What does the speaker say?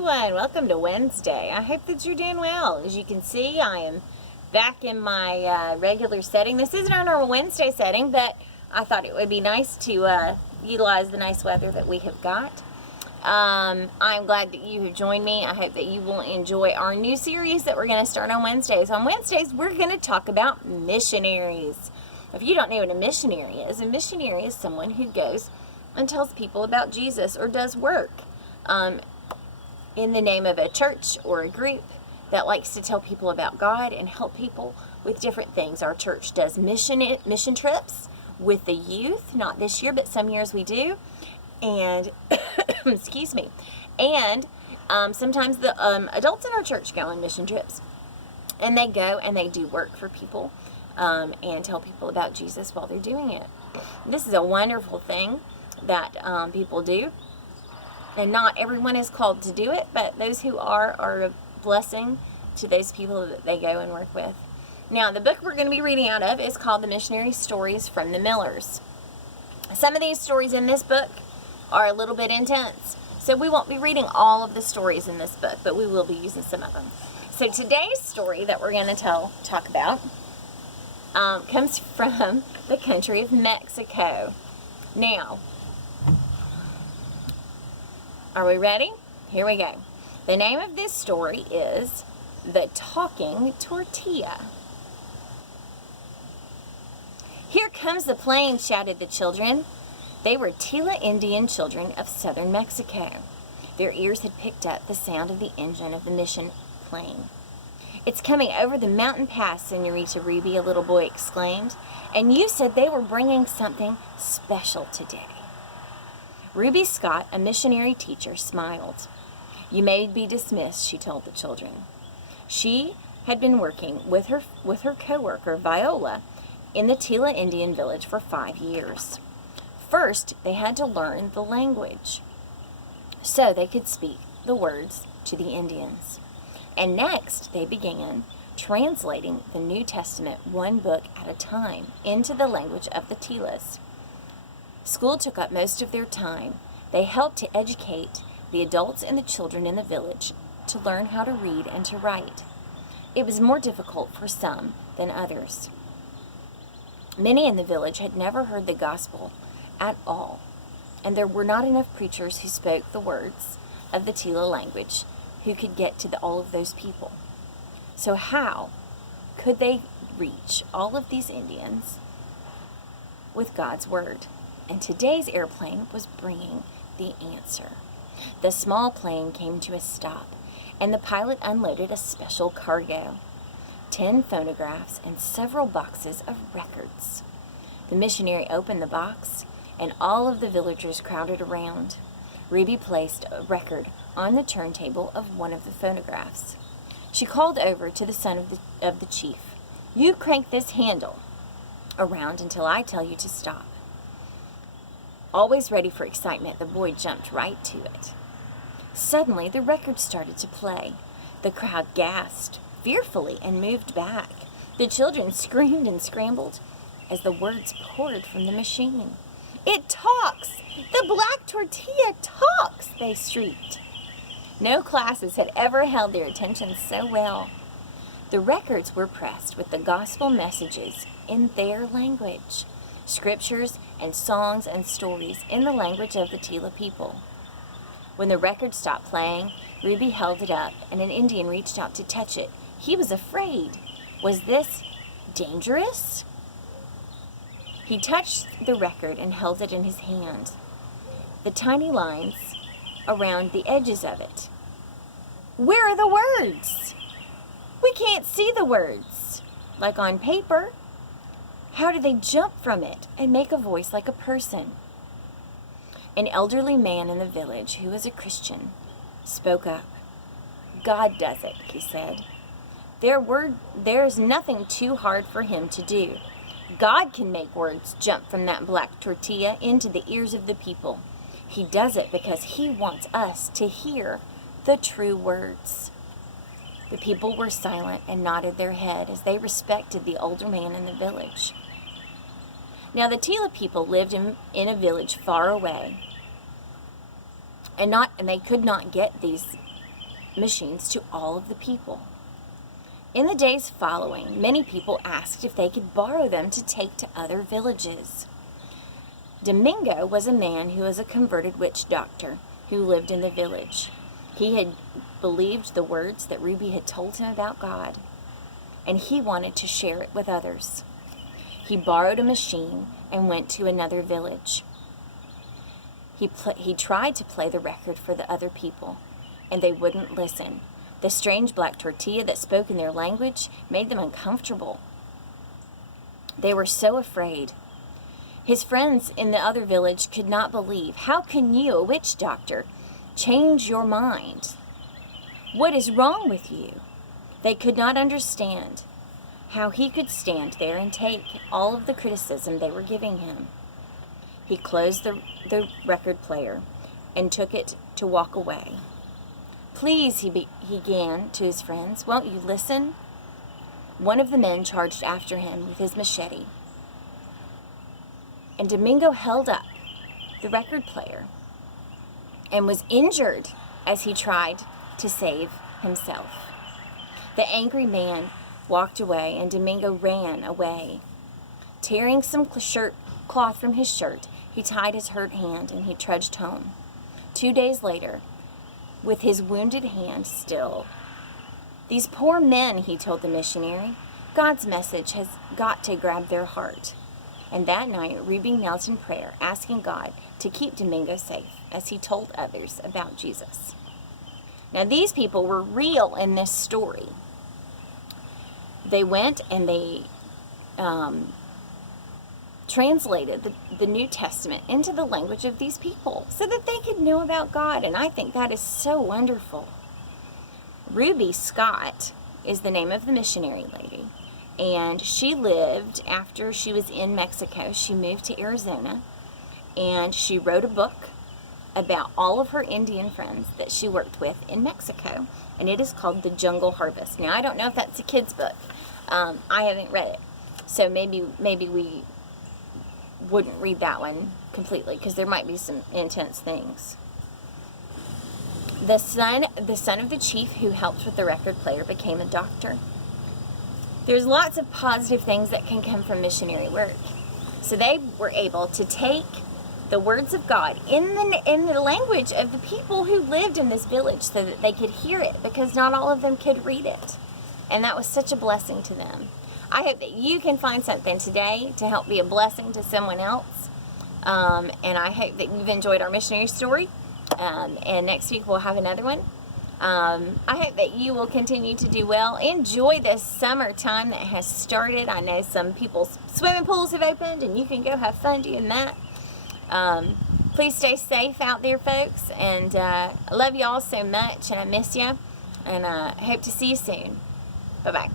everyone. Welcome to Wednesday. I hope that you're doing well. As you can see, I am back in my regular setting. This isn't our normal Wednesday setting, but I thought it would be nice to utilize the nice weather that we have got. I'm glad that you have joined me. I hope that you will enjoy our new series that we're going to start on Wednesdays. On Wednesdays, we're going to talk about missionaries. If you don't know what a missionary is someone who goes and tells people about Jesus or does work in the name of a church or a group that likes to tell people about God and help people with different things. Our church does mission trips with the youth, not this year, but some years we do. And, excuse me, and sometimes the adults in our church go on mission trips. And they go and they do work for people and tell people about Jesus while they're doing it. This is a wonderful thing that people do. And not everyone is called to do it, but those who are a blessing to those people that they go and work with. Now, the book we're going to be reading out of is called The Missionary Stories from the Millers. Some of these stories in this book are a little bit intense, so we won't be reading all of the stories in this book, but we will be using some of them. So today's story that we're going to talk about comes from the country of Mexico. Now, are we ready? Here we go. The name of this story is The Talking Tortilla. "Here comes the plane," shouted the children. They were Tila Indian children of southern Mexico. Their ears had picked up the sound of the engine of the mission plane. "It's coming over the mountain pass, Senorita Ruby," a little boy exclaimed. "And you said they were bringing something special today." Ruby Scott, a missionary teacher, smiled. "You may be dismissed," she told the children. She had been working with her co-worker, Viola, in the Tila Indian village for 5 years. First, they had to learn the language so they could speak the words to the Indians. And next, they began translating the New Testament one book at a time into the language of the Tilas. School took up most of their time. They helped to educate the adults and the children in the village to learn how to read and to write. It was more difficult for some than others. Many in the village had never heard the gospel at all, and there were not enough preachers who spoke the words of the Tila language who could get to all of those people. So how could they reach all of these Indians with God's word? And today's airplane was bringing the answer. The small plane came to a stop, and the pilot unloaded a special cargo: 10 phonographs and several boxes of records. The missionary opened the box, and all of the villagers crowded around. Ruby placed a record on the turntable of one of the phonographs. She called over to the son of the chief. "You crank this handle around until I tell you to stop." Always ready for excitement, the boy jumped right to it. Suddenly, the record started to play. The crowd gasped fearfully and moved back. The children screamed and scrambled as the words poured from the machine. "It talks! The black tortilla talks!" they shrieked. No classes had ever held their attention so well. The records were pressed with the gospel messages in their language, scriptures and songs and stories in the language of the Tila people. When the record stopped playing, Ruby held it up, and an Indian reached out to touch it. He was afraid. Was this dangerous? He touched the record and held it in his hand. The tiny lines around the edges of it. "Where are the words? We can't see the words, like on paper. How do they jump from it and make a voice like a person?" An elderly man in the village, who was a Christian, spoke up. "God does it," he said. "There's nothing too hard for him to do. God can make words jump from that black tortilla into the ears of the people. He does it because he wants us to hear the true words." The people were silent and nodded their head as they respected the older man in the village. Now the Tila people lived in a village far away, and they could not get these machines to all of the people. In the days following, many people asked if they could borrow them to take to other villages. Domingo was a man who was a converted witch doctor who lived in the village. He had believed the words that Ruby had told him about God, and he wanted to share it with others. He borrowed a machine and went to another village. He tried to play the record for the other people, and they wouldn't listen. The strange black tortilla that spoke in their language made them uncomfortable. They were so afraid. His friends in the other village could not believe. How can you, a witch doctor, change your mind? What is wrong with you? They could not understand how he could stand there and take all of the criticism they were giving him. He closed the record player and took it to walk away. Please, he began to his friends, won't you listen? One of the men charged after him with his machete, and Domingo held up the record player and was injured as he tried to save himself. The angry man walked away, and Domingo ran away. Tearing some cloth from his shirt, he tied his hurt hand and he trudged home. 2 days later, with his wounded hand still. These poor men, he told the missionary, God's message has got to grab their heart. And that night, Ruby knelt in prayer, asking God to keep Domingo safe as he told others about Jesus. Now, these people were real in this story. They went and they translated the New Testament into the language of these people so that they could know about God, and I think that is so wonderful. Ruby Scott is the name of the missionary lady, and she lived, after she was in Mexico, she moved to Arizona, and she wrote a book about all of her Indian friends that she worked with in Mexico, and it is called The Jungle Harvest. Now, I don't know if that's a kid's book. I haven't read it, so maybe we wouldn't read that one completely because there might be some intense things. The son of the chief who helped with the record player became a doctor. There's lots of positive things that can come from missionary work. So they were able to take the words of God in the language of the people who lived in this village so that they could hear it, because not all of them could read it. And that was such a blessing to them. I hope that you can find something today to help be a blessing to someone else. And I hope that you've enjoyed our missionary story. And next week we'll have another one. I hope that you will continue to do well. Enjoy this summertime that has started. I know some people's swimming pools have opened and you can go have fun doing that. Please stay safe out there, folks. And I love you all so much, and I miss you. And I hope to see you soon. Bye-bye.